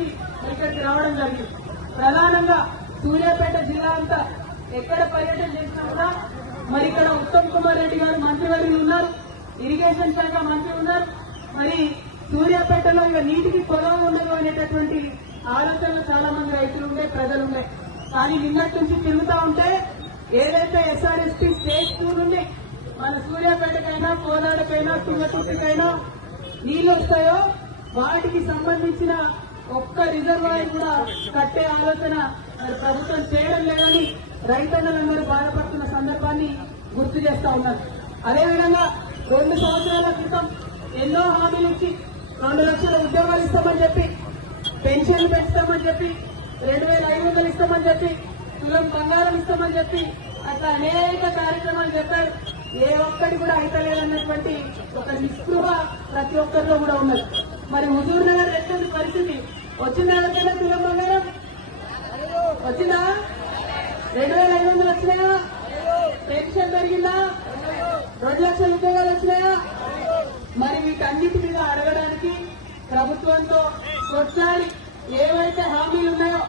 చేయడానికి ఇక్కడికి రావడం జరిగింది. ప్రధానంగా సూర్యాపేట జిల్లా అంతా ఎక్కడ పర్యటన చేసినా కూడా మరి ఇక్కడ ఉత్తమ్ కుమార్ రెడ్డి గారు మంత్రివర్యులు ఉన్నారు, ఇరిగేషన్ శాఖ మంత్రి ఉన్నారు. మరి సూర్యాపేటలో ఇక నీటికి కొరవ ఉండదు అనేటటువంటి ఆలోచనలు చాలా మంది రైతులు ఉండే, ప్రజలు ఉండే. కానీ నిన్నటి నుంచి తిరుగుతా ఉంటే ఏదైతే ఎస్ఆర్ఎస్పీ స్టేజ్ 2 నుండి మన సూర్యాపేటకైనా, కోదాడకైనా, తుంగతుర్తికైనా నీళ్లు వస్తాయో వాటికి సంబంధించిన ఒక్క రిజర్వాయర్ కూడా కట్టే ఆలోచన మరి ప్రభుత్వం చేయడం లేదని రైతన్నలందరూ బాధపడుతున్న సందర్భాన్ని గుర్తు చేస్తా ఉన్నారు. అదేవిధంగా 2 సంవత్సరాల క్రితం ఎన్నో హామీలు ఇచ్చి 2 లక్షల ఉద్యోగాలు ఇస్తామని చెప్పి, పెన్షన్లు పెంచుతామని చెప్పి, 2500 ఇస్తామని చెప్పి, తులం బంగారం ఇస్తామని చెప్పి అట్లా అనేక కార్యక్రమాలు చెప్పారు. ఏ ఒక్కటి కూడా అయితలేదన్నటువంటి ఒక నిస్పృహ ప్రతి ఒక్కరిలో కూడా ఉన్నది. మరి హుజూర్ నగర్ ఎట్టుంది పరిస్థితి? వచ్చిందా ఎవరికైనా తులం బంగారం? వచ్చిందా? 2500 వచ్చినాయా? పెన్షన్ పెరిగిందా? 2 లక్షల ఉద్యోగాలు వచ్చినాయా? మరి వీటన్నిటి మీద అడగడానికి ప్రభుత్వంతో కొట్లాడి ఏవైతే హామీలు ఉన్నాయో